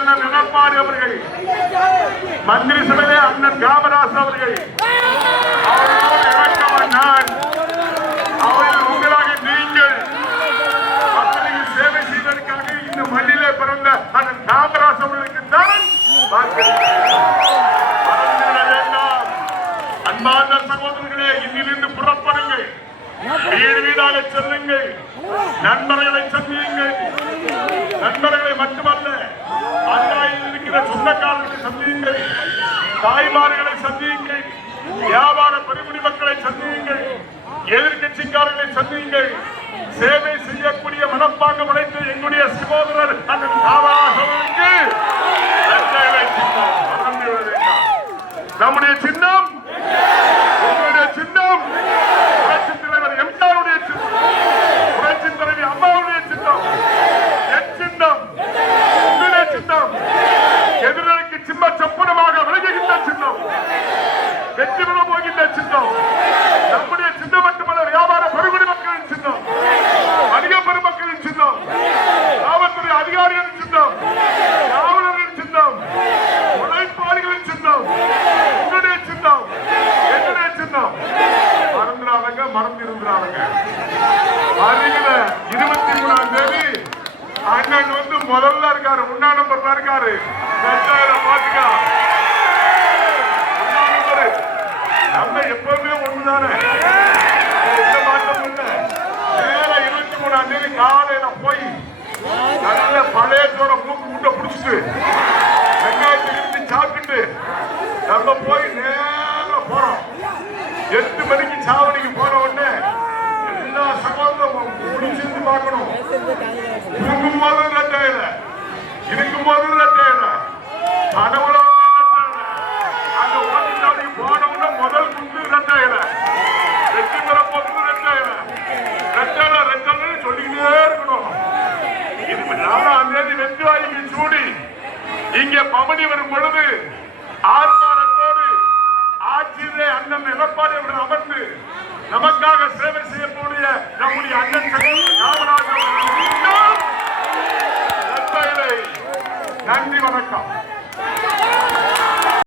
அண்ணன் எடப்பாடி அவர்கள், மந்திரி சபையிலே அண்ணன் காமராஜ் அவர்கள், நான் அவர்கள் உங்களாக நீங்கள் மக்களுக்கு சேவை செய்வதற்காக இந்த மண்ணிலே பிறந்த அண்ணன் காமராஜ் அவர்களுக்கு தான் வேண்டாம். அன்பார்ந்த சகோதரர்களே, இன்னிலிருந்து புறப்படுங்கள், வீடு வீடாக செல்லுங்கள், நண்பர்களை சந்தியுங்கள். நண்பர்களை மட்டுமல்ல, அங்காயில் இருக்கிற சொந்தக்காரர்களை சந்தியுங்கள், தாய்மார்களை சந்தியுங்கள், வியாபார பெருமுடி மக்களை சந்தியுங்கள், எதிர்கட்சிக்காரர்களை சந்தியுங்கள். சேவை செய்யக்கூடிய மனப்பாங்கு படைத்த எங்களுடைய சகோதரர் அண்ணன் காமராஜருக்கு நம்முடைய சின்னம், உங்களுடைய சின்னம், புரட்சி தலைவர் எம்ஜிஆருடைய சின்னம், புரட்சி தலைவி அம்மாவுடைய சின்னம், என் சின்னம், உங்களுடைய சின்னம், எதிரிக்கு சிம்ம சப்பனமாக விலகுகின்ற சின்னம், வெற்றி பெற போகின்ற சின்னம், நம்முடைய சின்னம் மட்டுமல்ல, வியாபார பெருங்குடி மக்களின் சின்னம், வணிக பெருமக்களின் சின்னம், காவல்துறை அதிகாரிகளின் சின்னம், காவலர்களின் சின்னம், உழைப்பாளிகளின் சின்னம், உங்களுடைய சின்னம், என்னுடைய சின்னம். மறந்துடாதங்க, மறந்திருந்தாங்க. 23ஆம் தேதி அண்ணன் வந்து முதல்ல இருக்காரு, 1ஆம் நம்பர்ல இருக்காரு. பாத்துக்கா, நம்ம எப்பவுமே ஒண்ணுதானே, எந்த மாற்றம் இல்லை. 23ஆம் தேதி காலையில போய் நல்ல பழைய சோற மூக்கு முட்டை பிடிச்சிட்டு வெங்காயத்தை இருந்து சாப்பிட்டு நம்ம போய் நேர போறோம். 8 மணிக்கு சாவடிக்கு போன உடனே எல்லா சகோதரரும் முடிச்சிருந்து பார்க்கணும். தூங்கும் போது ரெட்டையில, இருக்கும் போது ரெட்டையில, கனவுல அந்த ஓட்டிச்சாவடிக்கு போனவங்க முதல் குண்டு ரெட்டையில, வெற்றி பெற போகிறது ரெட்டையில, ரெட்டையில ரெட்டைன்னு சொல்லிக்கிட்டே இருக்கணும். 4ஆம் தேதி வெற்றி வாங்கி சூடி இங்கே பவனி வரும் பொழுது ஆர்ப்பாட்டத்தோடு ஆட்சியிலே அண்ணன் எடப்பாடி அவர்கள் அமர்ந்து நமக்காக சேவை செய்யக்கூடிய